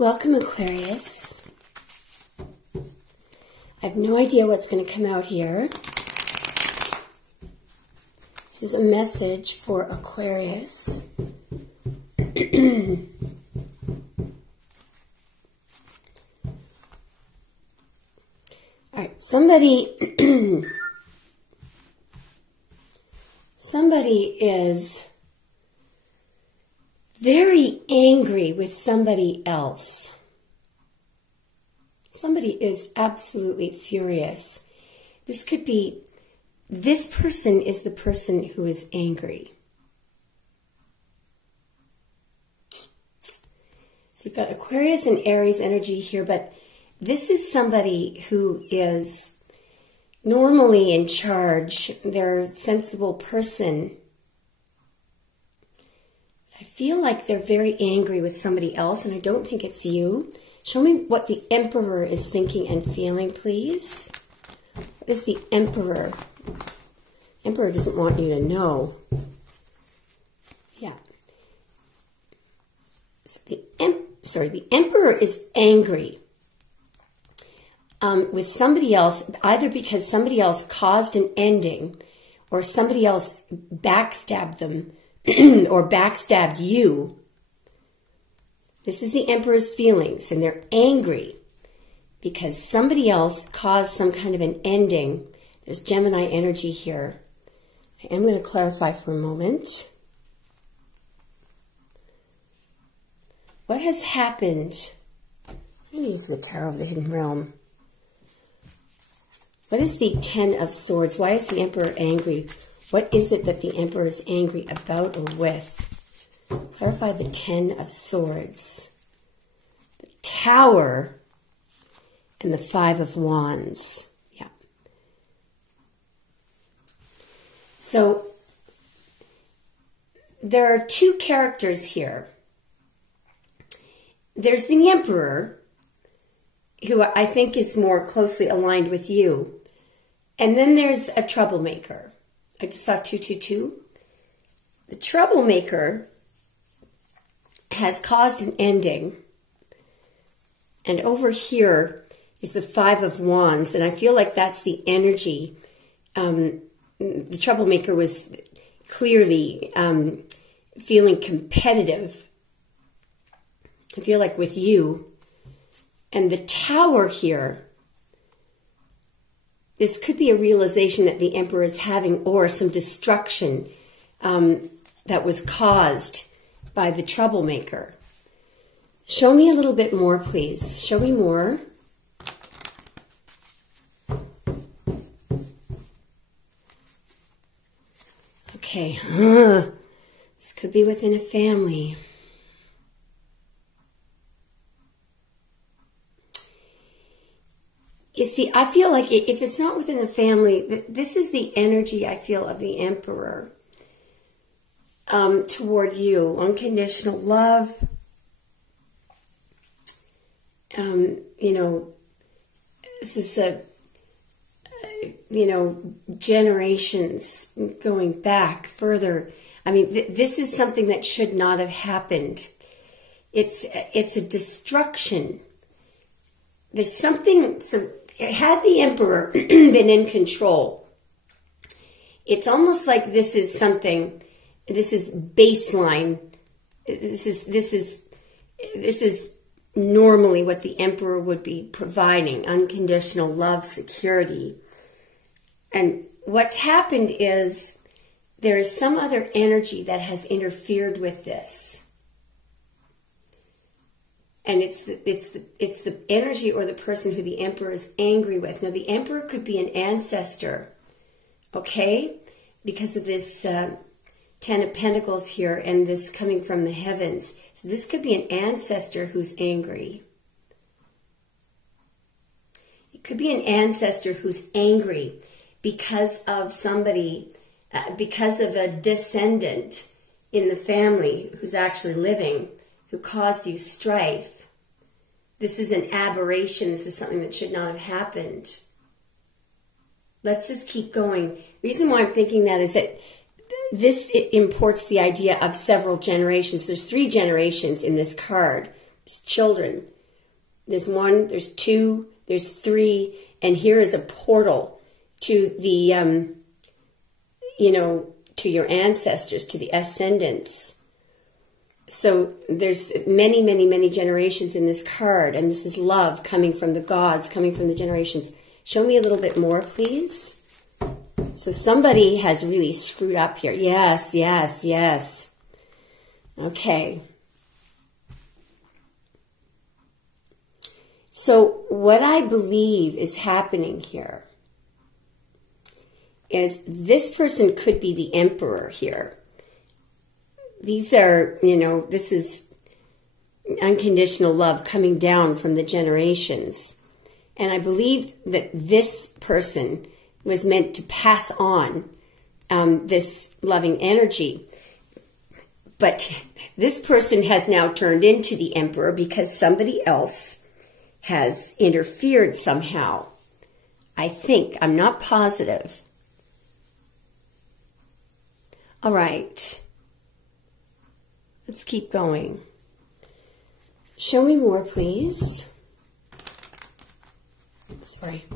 Welcome, Aquarius. I have no idea what's going to come out here. This is a message for Aquarius. All right, somebody is very angry with somebody else. Somebody is absolutely furious. This person is the person who is angry. So you've got Aquarius and Aries energy here, but this is somebody who is normally in charge. They're a sensible person. I feel like they're very angry with somebody else, and I don't think it's you. Show me what the Emperor is thinking and feeling, please. What is the Emperor? Emperor doesn't want you to know. Yeah. So the Emperor is angry with somebody else, either because somebody else caused an ending or somebody else backstabbed them or backstabbed you. This is the Emperor's feelings, and they're angry because somebody else caused some kind of an ending. There's Gemini energy here. I am going to clarify for a moment. What has happened? I'm going to use the Tarot of the Hidden Realm. What is the Ten of Swords? Why is the Emperor angry? What is it that the Emperor is angry about or with? Clarify the Ten of Swords. The Tower and the Five of Wands. Yeah. So there are two characters here. There's the Emperor, who I think is more closely aligned with you. And then there's a troublemaker. I just saw 222. The troublemaker has caused an ending. And over here is the Five of Wands. And I feel like that's the energy. The troublemaker was clearly feeling competitive. I feel like with you. And the Tower here, this could be a realization that the Emperor is having, or some destruction that was caused by the troublemaker. Show me a little bit more, please. Show me more. Okay. This could be within a family. You see, I feel like if it's not within the family, this is the energy I feel of the Emperor toward you. Unconditional love. This is generations going back further. I mean, this is something that should not have happened. It's a destruction. There's something, so had the Emperor been in control, it's almost like this is something, this is baseline, this is normally what the Emperor would be providing, unconditional love, security. And what's happened is there is some other energy that has interfered with this. And it's the energy or the person who the Emperor is angry with. Now, the Emperor could be an ancestor, okay? Because of this Ten of Pentacles here and this coming from the heavens. So this could be an ancestor who's angry. It could be an ancestor who's angry because of somebody, because of a descendant in the family who's actually living, who caused you strife. This is an aberration. This is something that should not have happened. Let's just keep going. The reason why I'm thinking that is that it imports the idea of several generations. There's 3 generations in this card. children. There's 1, there's 2, there's 3, and here is a portal to the, to your ancestors, to the ascendants. So there's many, many, many generations in this card, and this is love coming from the gods, coming from the generations. Show me a little bit more, please. So somebody has really screwed up here. Yes, yes, yes. Okay. So what I believe is happening here is this person could be the emperor here. These are, this is unconditional love coming down from the generations. And I believe that this person was meant to pass on this loving energy. But this person has now turned into the emperor because somebody else has interfered somehow. I think. I'm not positive. All right. Let's keep going. Show me more, please. Sorry.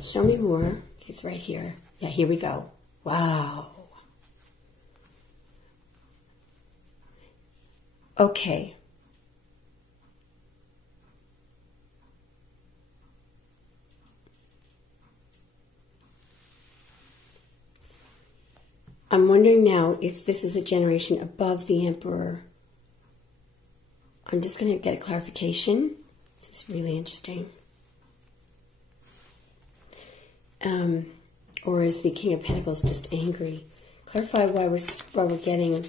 Show me more. It's right here. Yeah, here we go. Wow. Okay. I'm wondering now if this is a generation above the emperor. I'm just going to get a clarification. This is really interesting. Or is the King of Pentacles just angry? Clarify why we're getting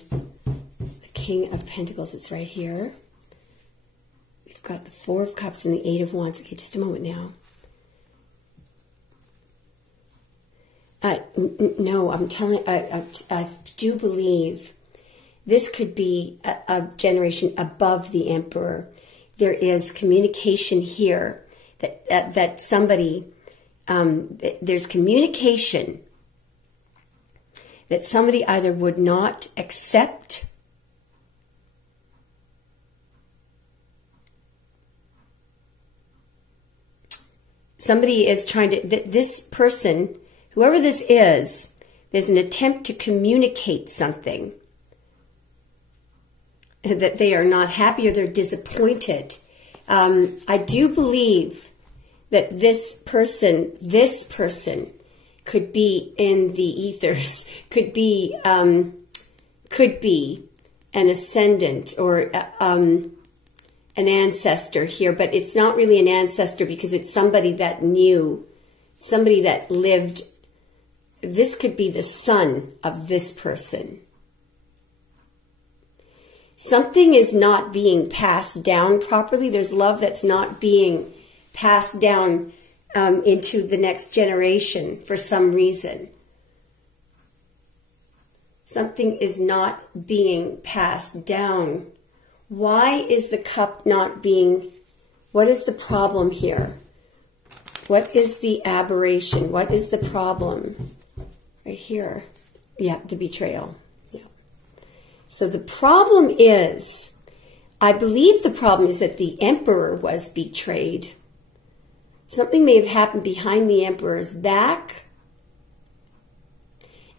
the King of Pentacles. It's right here. We've got the Four of Cups and the Eight of Wands. Okay, just a moment now. No, I'm telling. I do believe this could be a generation above the emperor. There is communication here that somebody. There's communication that somebody either would not accept somebody is trying to, this person, whoever this is, there's an attempt to communicate something that they are not happy or they're disappointed. I do believe that this person could be in the ethers, could be an ascendant or an ancestor here, but it's not really an ancestor because it's somebody that knew, somebody that lived. This could be the son of this person. Something is not being passed down properly. There's love that's not being passed down into the next generation for some reason. Something is not being passed down. Why is the cup not being... What is the problem here? What is the aberration? What is the problem? Right here. Yeah, the betrayal. Yeah. So the problem is, I believe the problem is that the emperor was betrayed. Something may have happened behind the emperor's back.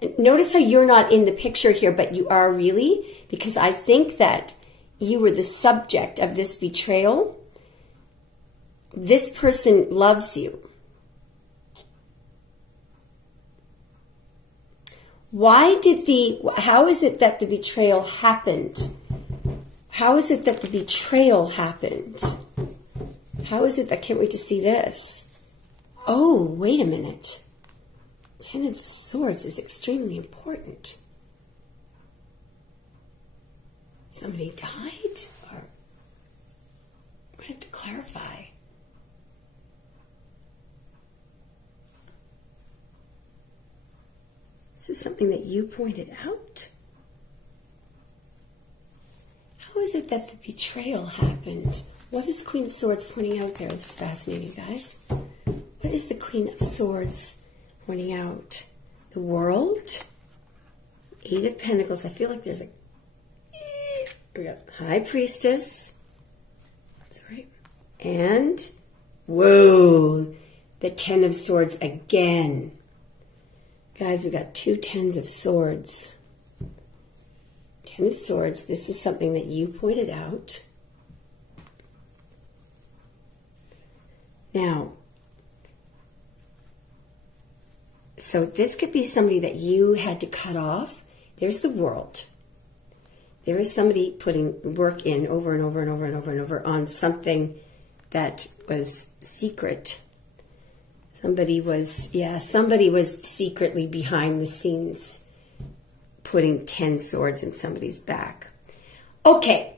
And notice how you're not in the picture here, but you are really, because I think that you were the subject of this betrayal. This person loves you. How is it that the betrayal happened? How is it that the betrayal happened? How is it? I can't wait to see this. Oh, wait a minute. Ten of Swords is extremely important. Somebody died? Or I have to clarify. This is something that you pointed out. How is it that the betrayal happened? What is the Queen of Swords pointing out there? This is fascinating, guys. What is the Queen of Swords pointing out? The World? Eight of Pentacles. I feel like there's a... High Priestess. Sorry. And, whoa, the 10 of Swords again. Guys, we got 2 tens of Swords. 10 of Swords, this is something that you pointed out. Now, so this could be somebody that you had to cut off. There's the World. There is somebody putting work in over and over and over and over and over on something that was secret. Somebody was secretly behind the scenes putting 10 swords in somebody's back. Okay,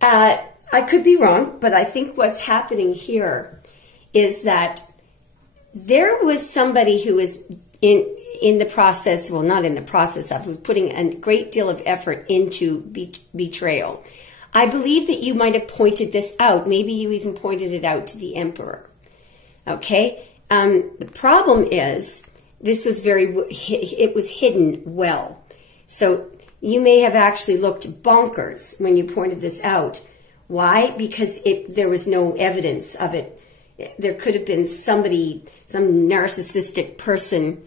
I could be wrong, but I think what's happening here is that there was somebody who was in the process, well, not in the process of, was putting a great deal of effort into betrayal. I believe that you might have pointed this out. Maybe you even pointed it out to the Emperor. Okay? The problem is, it was hidden well. So you may have actually looked bonkers when you pointed this out. Why? Because there was no evidence of it. There could have been some narcissistic person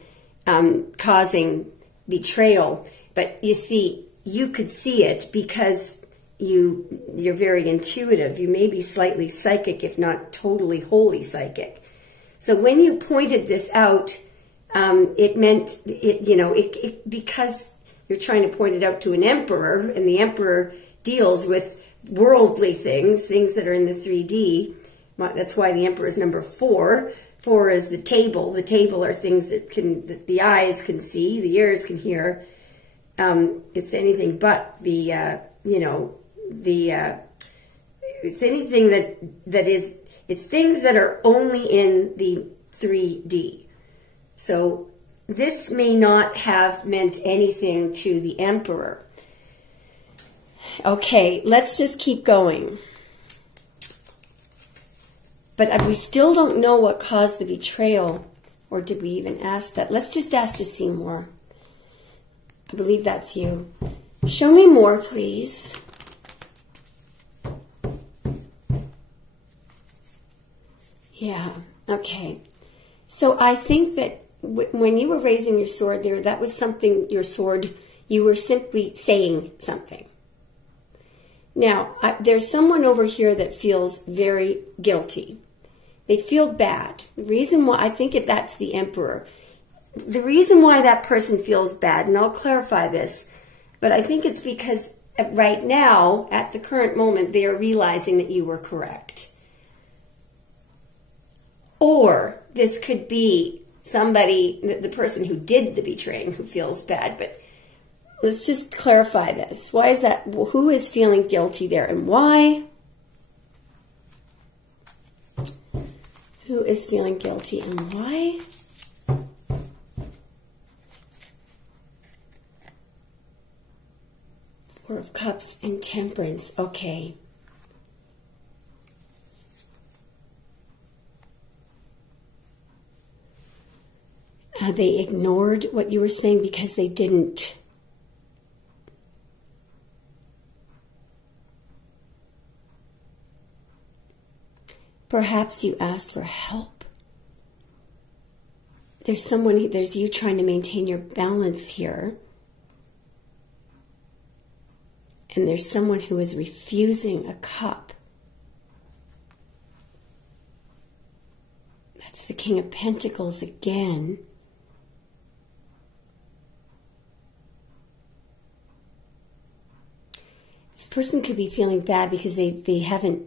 causing betrayal. But you see, you could see it because you're very intuitive. You may be slightly psychic, if not totally wholly psychic. So when you pointed this out, it meant, because you're trying to point it out to an emperor, and the emperor deals with worldly things that are in the 3D. That's why the emperor is number 4. 4 is the table. The table are things that the eyes can see, the ears can hear. It's anything but it's anything that is. It's things that are only in the 3D. So this may not have meant anything to the emperor. Okay, let's just keep going. But we still don't know what caused the betrayal, or did we even ask that? Let's just ask to see more. I believe that's you. Show me more, please. Yeah, okay. So I think that when you were raising your sword there, that was something, your sword, you were simply saying something. Now, there's someone over here that feels very guilty. They feel bad. The reason why, I think that's the Emperor. The reason why that person feels bad, and I'll clarify this, but I think it's because right now, at the current moment, they are realizing that you were correct. Or this could be somebody, the person who did the betraying, who feels bad. But let's just clarify this. Why is that? Who is feeling guilty there and why? Who is feeling guilty and why? Four of Cups and Temperance. Okay. They ignored what you were saying because they didn't. Perhaps you asked for help. There's you trying to maintain your balance here. And there's someone who is refusing a cup. That's the King of Pentacles again. This person could be feeling bad because they haven't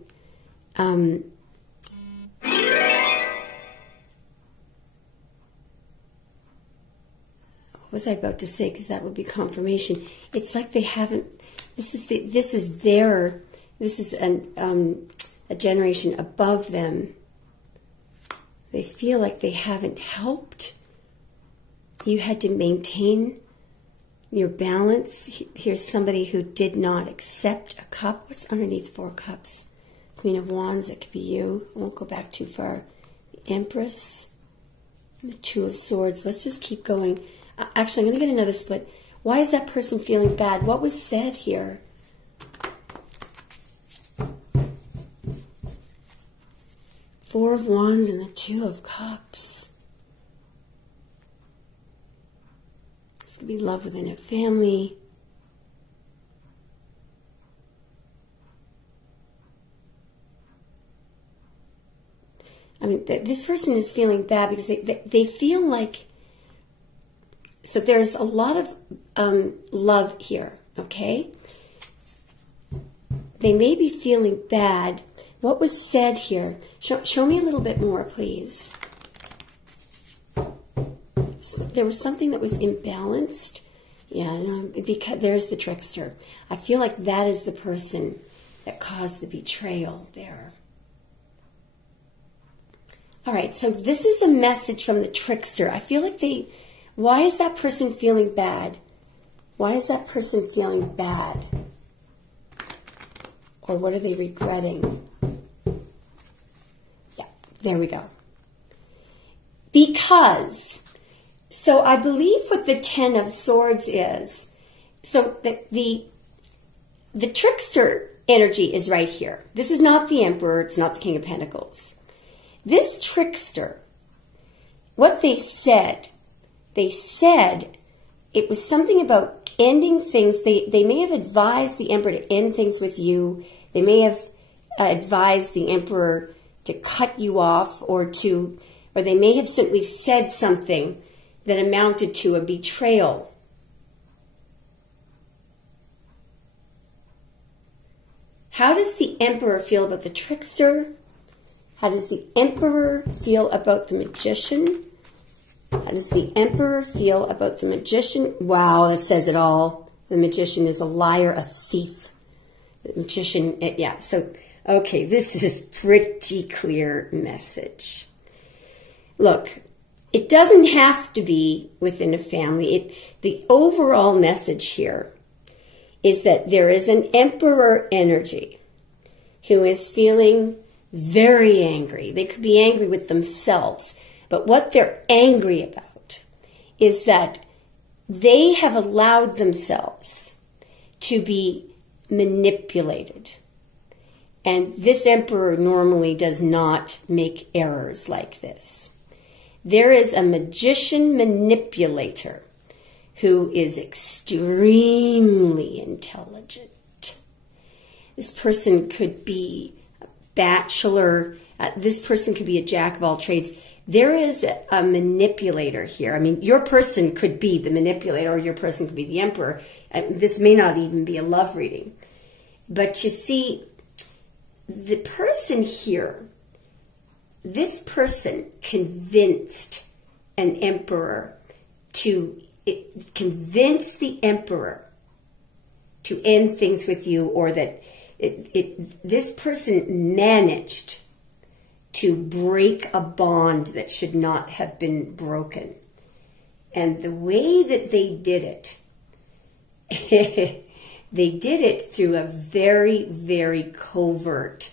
what was I about to say? Because that would be confirmation. It's like they haven't. This is a generation above them. They feel like they haven't helped. You had to maintain your balance. Here's somebody who did not accept a cup. What's underneath 4 cups? Queen of Wands, that could be you. I won't go back too far. The Empress. And the 2 of Swords. Let's just keep going. Actually, I'm going to get another split. Why is that person feeling bad? What was said here? Four of Wands and the Two of Cups. This could be love within a family. I mean, this person is feeling bad because they feel like, so there's a lot of love here, okay? They may be feeling bad. What was said here? Show me a little bit more, please. So there was something that was imbalanced. Yeah, no, because there's the trickster. I feel like that is the person that caused the betrayal there. All right, so this is a message from the trickster. I feel like why is that person feeling bad? Why is that person feeling bad? Or what are they regretting? Yeah, there we go. Because, so I believe what the Ten of Swords is, so the trickster energy is right here. This is not the Emperor, it's not the King of Pentacles. This trickster, what they said it was something about ending things. They may have advised the Emperor to end things with you. They may have advised the Emperor to cut you off, or they may have simply said something that amounted to a betrayal. How does the Emperor feel about the trickster? How does the Emperor feel about the Magician? How does the Emperor feel about the Magician? Wow, that says it all. The Magician is a liar, a thief. The Magician, yeah, so, okay, this is pretty clear message. Look, it doesn't have to be within a family. The overall message here is that there is an Emperor energy who is feeling very angry. They could be angry with themselves, but what they're angry about is that they have allowed themselves to be manipulated. And this Emperor normally does not make errors like this. There is a magician manipulator who is extremely intelligent. This person could be a bachelor. This person could be a jack of all trades. There is a manipulator here. I mean, your person could be the manipulator, or your person could be the Emperor. This may not even be a love reading. But you see, the person here, this person convinced an Emperor convince the Emperor to end things with you, or that this person managed to break a bond that should not have been broken. And the way that they did it, they did it through a very, very covert.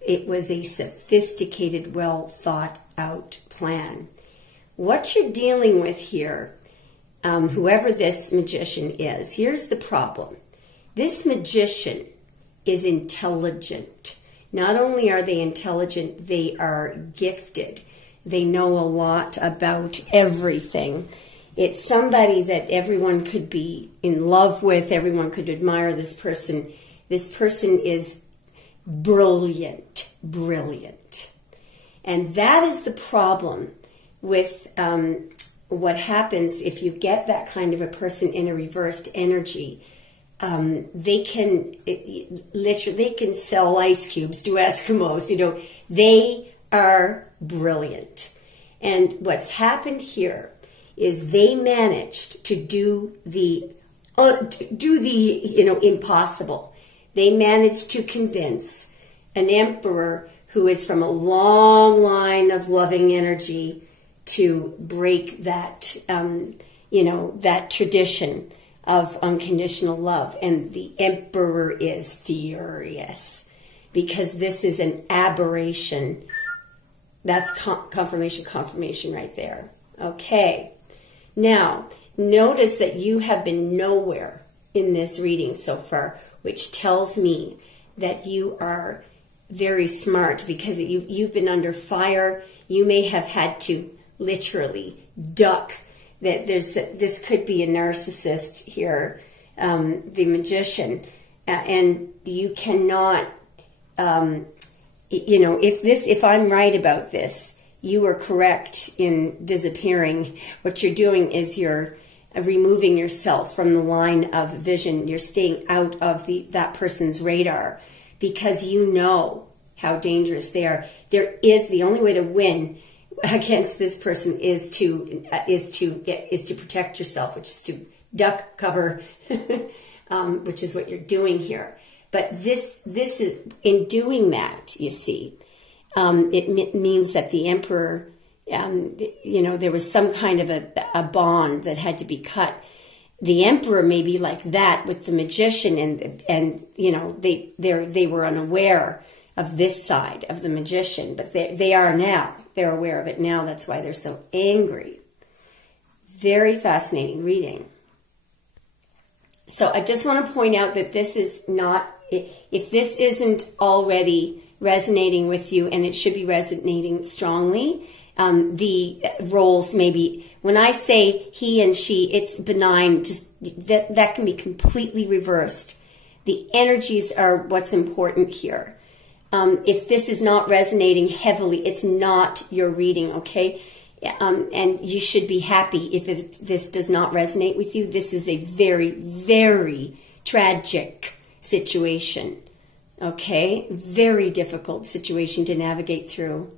It was a sophisticated, well thought out plan. What you're dealing with here, whoever this magician is, here's the problem. This magician is intelligent. Not only are they intelligent, they are gifted. They know a lot about everything. It's somebody that everyone could be in love with. Everyone could admire this person. This person is brilliant, brilliant. And that is the problem with what happens if you get that kind of a person in a reversed energy. They can sell ice cubes to Eskimos. You know, they are brilliant. And what's happened here is they managed to do the impossible. They managed to convince an Emperor who is from a long line of loving energy to break that that tradition of unconditional love. And the Emperor is furious because this is an aberration. That's confirmation right there. Okay. Now, notice that you have been nowhere in this reading so far, which tells me that you are very smart because you've been under fire. You may have had to literally duck. That this could be a narcissist here, the magician, and you cannot, if I'm right about this, you are correct in disappearing. What you're doing is you're removing yourself from the line of vision. You're staying out of that person's radar because you know how dangerous they are. The only way to win against this person is to protect yourself, which is to duck, cover, which is what you're doing here. But this is, in doing that, you see, it means that the emperor, there was some kind of a bond that had to be cut. The emperor may be like that with the magician, and they were unaware of this side of the magician, but they are now. They're aware of it now. That's why they're so angry. Very fascinating reading. So I just want to point out that this is not, if this isn't already resonating with you, and it should be resonating strongly, the roles maybe, when I say he and she, it's benign, just that can be completely reversed. The energies are what's important here. If this is not resonating heavily, it's not your reading, okay? And you should be happy if this does not resonate with you. This is a very, very tragic situation, okay? Very difficult situation to navigate through.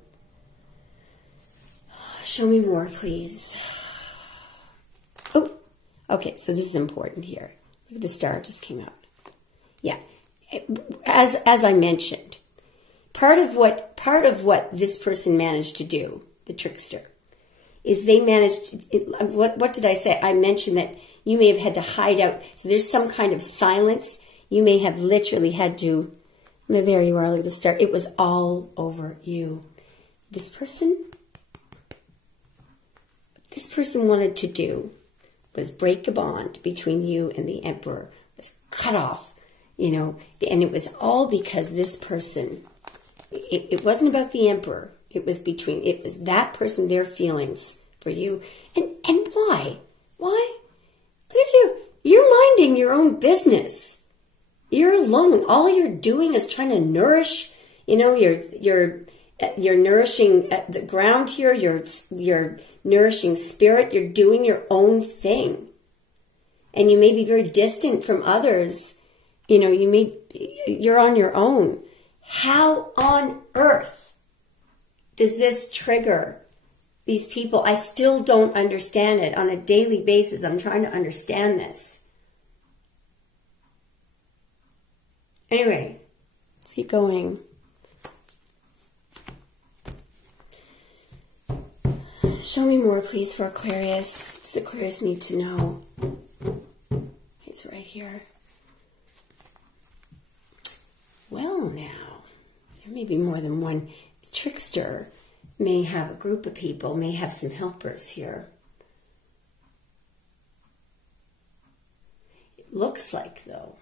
Show me more, please. Oh, okay, so this is important here. Look at the star just came out. Yeah, as I mentioned, part of what this person managed to do, the trickster, is they managed, what did I say? I mentioned that you may have had to hide out. So there's some kind of silence. You may have literally had to, there you are, look at the star. It was all over you. This person wanted to do was break a bond between you and the emperor, was cut off, and it was all because this person, it wasn't about the emperor, it was that person, their feelings for you. And why? Why? Look at you. You're minding your own business. You're alone. All you're doing is trying to nourish, you're nourishing the ground here. You're nourishing spirit. You're doing your own thing. And you may be very distant from others. You're on your own. How on earth does this trigger these people? I still don't understand it on a daily basis. I'm trying to understand this. Anyway, let's keep going. Show me more, please, for Aquarius. Does Aquarius need to know? It's right here. Well, now, there may be more than one. The trickster may have a group of people, may have some helpers here. It looks like, though,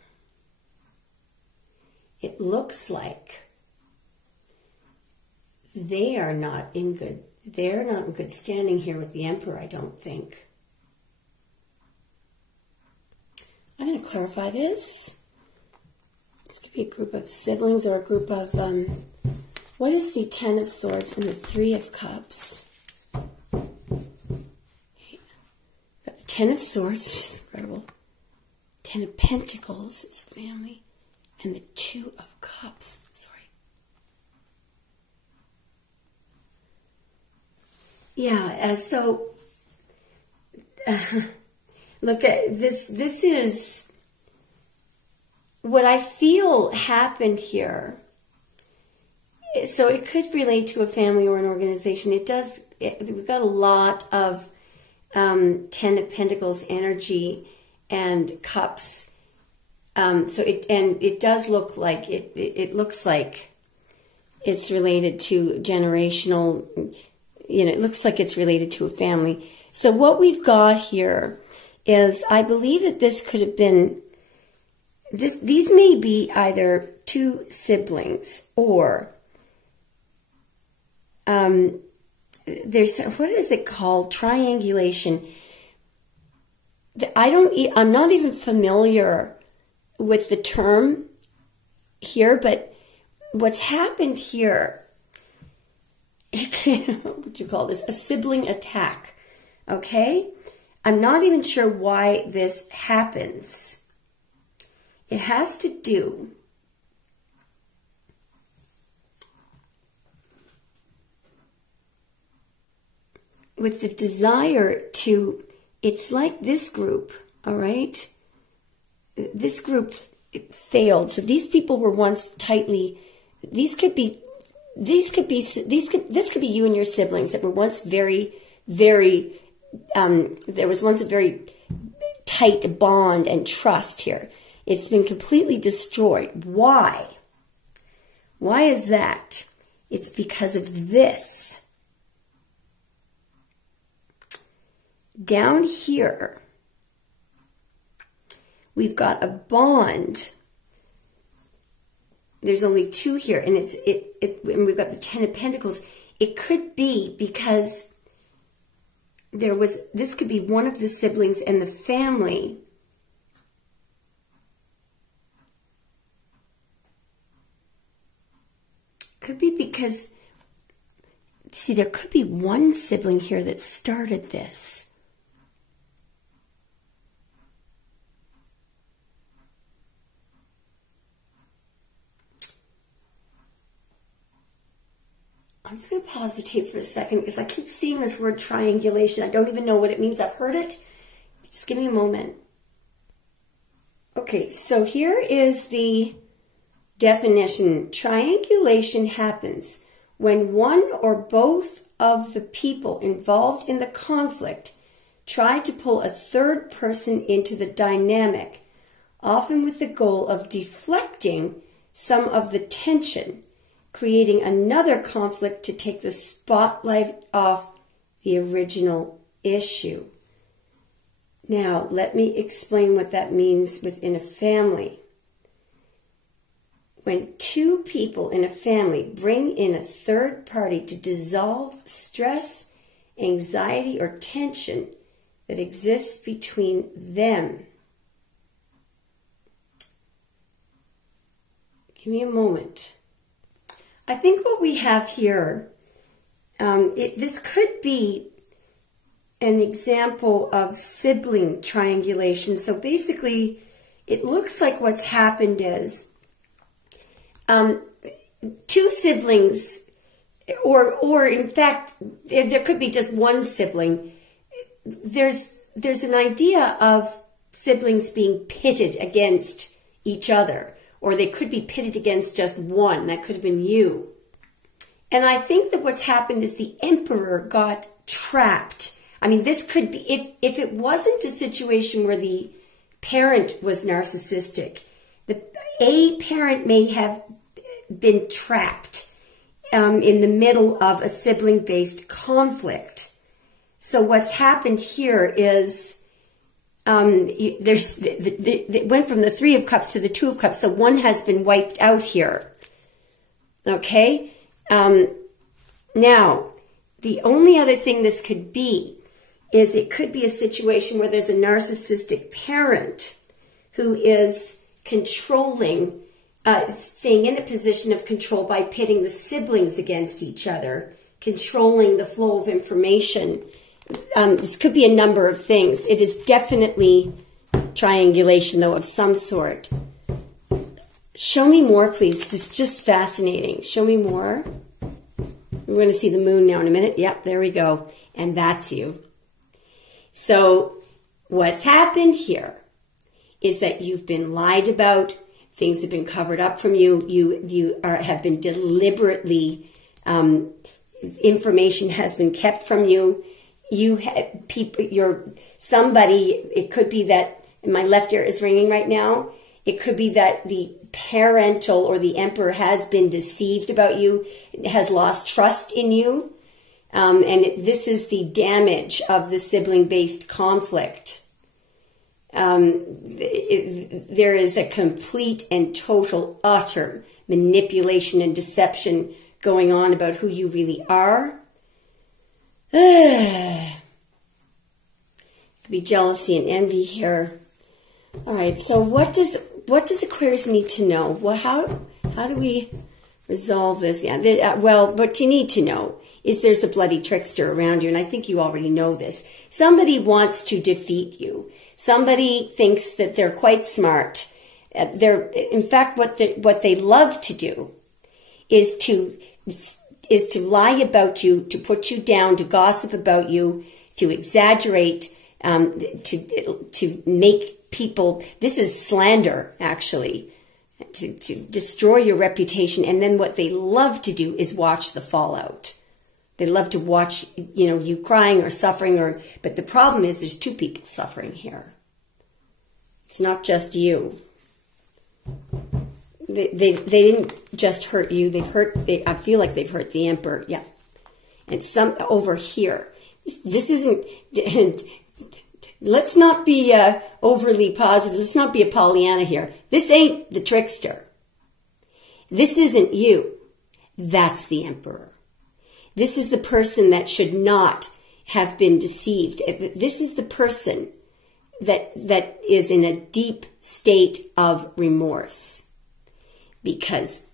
they are not in good. They're not in good standing here with the emperor, I don't think. I'm going to clarify this. This could be a group of siblings or a group of, what is the Ten of Swords and the Three of Cups? Okay. Got the Ten of Swords, which is incredible. Ten of Pentacles is a family. And the Two of Cups, sorry. Yeah, look at this. This is what I feel happened here. So it could relate to a family or an organization. It does. We've got a lot of Ten of Pentacles energy and cups. It does look like it looks like it's related to generational. It looks like it's related to a family. So what we've got here is, I believe that this could have been these may be either two siblings or there's, what is it called? Triangulation. I'm not even familiar with the term here, but what's happened here, what would you call this? A sibling attack, okay? I'm not even sure why this happens. It has to do with the desire to, it's like this group, all right? This group failed. So these people were once tightly, this could be you and your siblings that were once very, very, there was once a very tight bond and trust here. It's been completely destroyed. Why? Why is that? It's because of this. Down here, we've got a bond. There's only two here, and and we've got the Ten of Pentacles. It could be because this could be one of the siblings and the family could be because, see, there could be one sibling here that started this. I'm just going to pause the tape for a second because I keep seeing this word triangulation. I don't even know what it means. I've heard it. Just give me a moment. Okay, so here is the definition. Triangulation happens when one or both of the people involved in the conflict try to pull a third person into the dynamic, often with the goal of deflecting some of the tension, creating another conflict to take the spotlight off the original issue. Now, let me explain what that means within a family. When two people in a family bring in a third party to dissolve stress, anxiety, or tension that exists between them. Give me a moment. I think what we have here, this could be an example of sibling triangulation. So basically, it looks like what's happened is two siblings, or in fact, there could be just one sibling. There's an idea of siblings being pitted against each other, or they could be pitted against just one. That could have been you. And I think that what's happened is the emperor got trapped. I mean, this could be, if it wasn't a situation where the parent was narcissistic, a parent may have been trapped in the middle of a sibling-based conflict. So what's happened here is it went from the Three of Cups to the Two of Cups, so one has been wiped out here. Okay? Now, the only other thing this could be is it could be a situation where there's a narcissistic parent who is controlling, staying in a position of control by pitting the siblings against each other, controlling the flow of information. This could be a number of things. It is definitely triangulation, though, of some sort. Show me more, please. It's just fascinating. Show me more. We're going to see the moon now in a minute. Yep, there we go. And that's you. So what's happened here is that you've been lied about. Things have been covered up from you. You have been deliberately, information has been kept from you. Somebody, it could be that, my left ear is ringing right now. It could be that the parental or the emperor has been deceived about you, has lost trust in you. And this is the damage of the sibling-based conflict. There is a complete and total, utter manipulation and deception going on about who you really are. Could be jealousy and envy here. All right, so what does Aquarius need to know? Well, how do we resolve this? Yeah, well, what you need to know is there's a bloody trickster around you, and I think you already know this. Somebody wants to defeat you. Somebody thinks that they're quite smart. In fact, what they love to do is to lie about you, to put you down, to gossip about you, to exaggerate, to make people. This is slander, actually. To destroy your reputation, and then what they love to do is watch the fallout. They love to watch, you crying or suffering, but the problem is there's two people suffering here. It's not just you. They didn't just hurt you. I feel like they've hurt the Emperor. Yeah, and some over here. This isn't. Let's not be overly positive. Let's not be a Pollyanna here. This ain't the trickster. This isn't you. That's the Emperor. This is the person that should not have been deceived. This is the person that is in a deep state of remorse because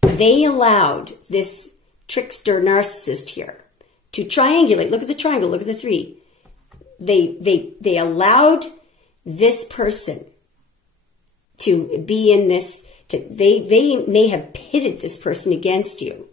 they allowed this trickster narcissist here to triangulate. Look at the triangle. Look at the three. They allowed this person to be in this. They may have pitted this person against you,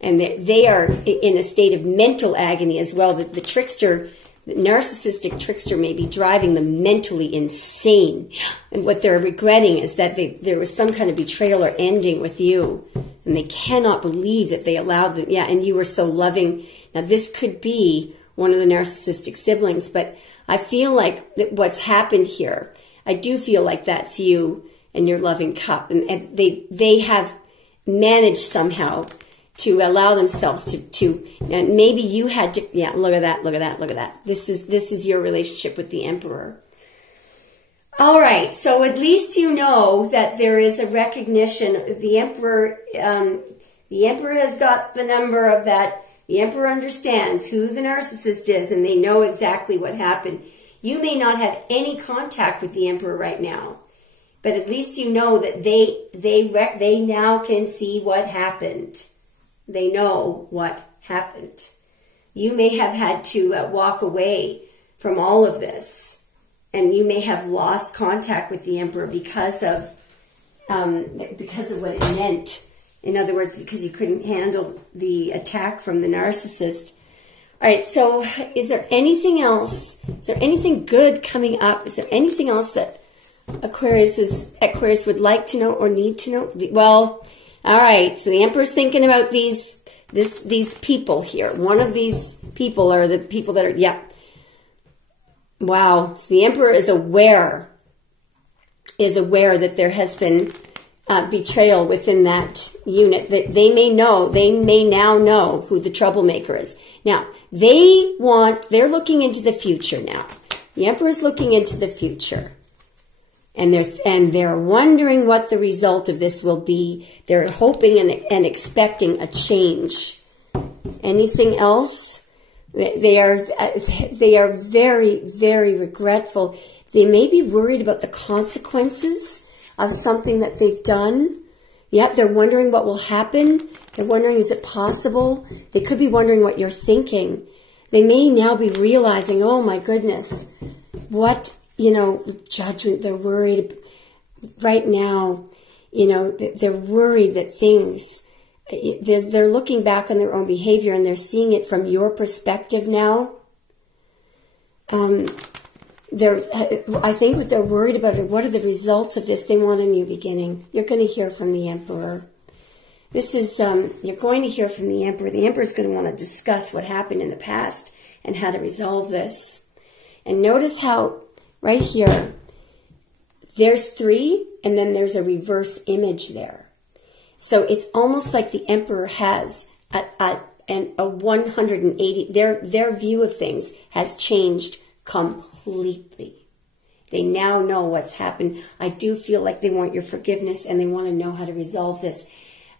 and they are in a state of mental agony as well. The trickster, the narcissistic trickster, may be driving them mentally insane, and what they're regretting is that there was some kind of betrayal or ending with you, and they cannot believe that they allowed them. Yeah, and you were so loving. Now this could be one of the narcissistic siblings, but I feel like what's happened here, I do feel like that's you and your loving cup, and they have managed somehow to allow themselves to and maybe you had to, yeah, look at that. This is your relationship with the Emperor. All right, so at least you know that there is a recognition. The Emperor has got the number of that. The Emperor understands who the narcissist is, and they know exactly what happened. You may not have any contact with the Emperor right now, but at least you know that they now can see what happened. They know what happened. You may have had to walk away from all of this, and you may have lost contact with the Emperor because of what it meant. In other words, because you couldn't handle the attack from the narcissist. All right, so is there anything else? Is there anything good coming up? Is there anything else that Aquarius would like to know or need to know? Well, all right, so the Emperor's thinking about these people here. One of these people are the people that are, yeah. Wow, so the Emperor is aware that there has been betrayal within that unit. That they may now know who the troublemaker is. Now, they're looking into the future now. The Emperor's looking into the future. And they're wondering what the result of this will be. They're hoping and expecting a change. Anything else? They are very, very regretful. They may be worried about the consequences of something that they've done. Yep, they're wondering what will happen. They're wondering, is it possible? They could be wondering what you're thinking. They may now be realizing, oh my goodness, what, judgment. They're worried right now, they're worried that things, they're looking back on their own behavior and they're seeing it from your perspective now. I think what they're worried about are what are the results of this. They want a new beginning. You're going to hear from the Emperor. This is, you're going to hear from the Emperor. The Emperor is going to want to discuss what happened in the past and how to resolve this. And notice how right here, there's 3 and then there's a reverse image there. So it's almost like the Emperor has a 180, their view of things has changed completely. They now know what's happened. I do feel like they want your forgiveness and they want to know how to resolve this.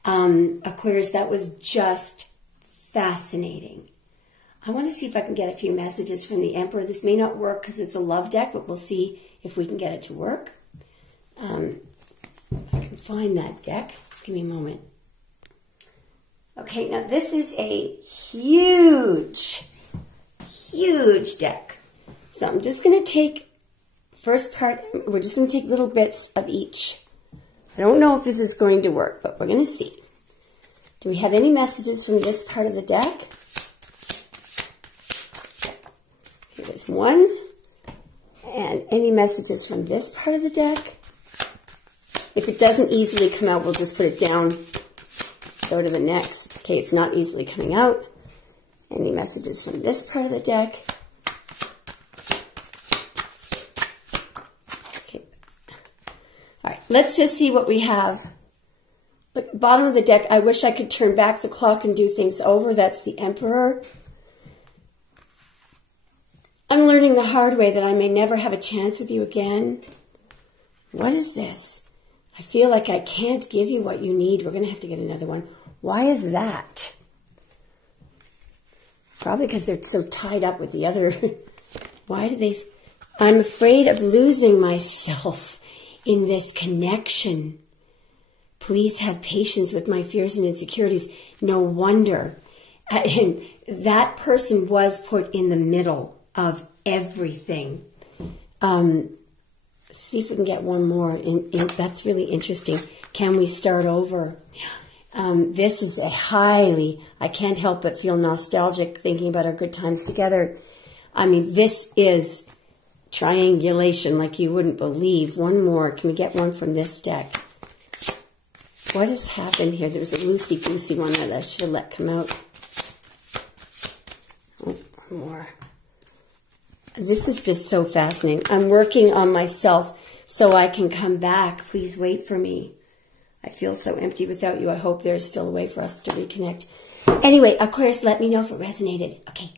Aquarius, that was just fascinating. I want to see if I can get a few messages from the Emperor. This may not work because it's a love deck, but we'll see if we can get it to work. I can find that deck. Just give me a moment. Okay, now this is a huge, huge deck. So I'm just going to take first part, we're just going to take little bits of each. I don't know if this is going to work, but we're going to see. Do we have any messages from this part of the deck? Here is one. And any messages from this part of the deck? If it doesn't easily come out, we'll just put it down, go to the next. Okay, it's not easily coming out. Any messages from this part of the deck? Okay. All right, let's just see what we have. Look, bottom of the deck, I wish I could turn back the clock and do things over. That's the Emperor. I'm learning the hard way that I may never have a chance with you again. What is this? I feel like I can't give you what you need. We're going to have to get another one. Why is that? Probably because they're so tied up with the other. Why do they? I'm afraid of losing myself in this connection. Please have patience with my fears and insecurities. No wonder. And that person was put in the middle of everything. See if we can get one more. That's really interesting. Can we start over? This is a highly, I can't help but feel nostalgic thinking about our good times together. I mean, this is triangulation like you wouldn't believe. One more. Can we get one from this deck? What has happened here? There was a loosey-goosey one that I should have let come out. Oh, one more. This is just so fascinating. I'm working on myself so I can come back. Please wait for me. I feel so empty without you. I hope there's still a way for us to reconnect. Anyway, Aquarius, let me know if it resonated. Okay.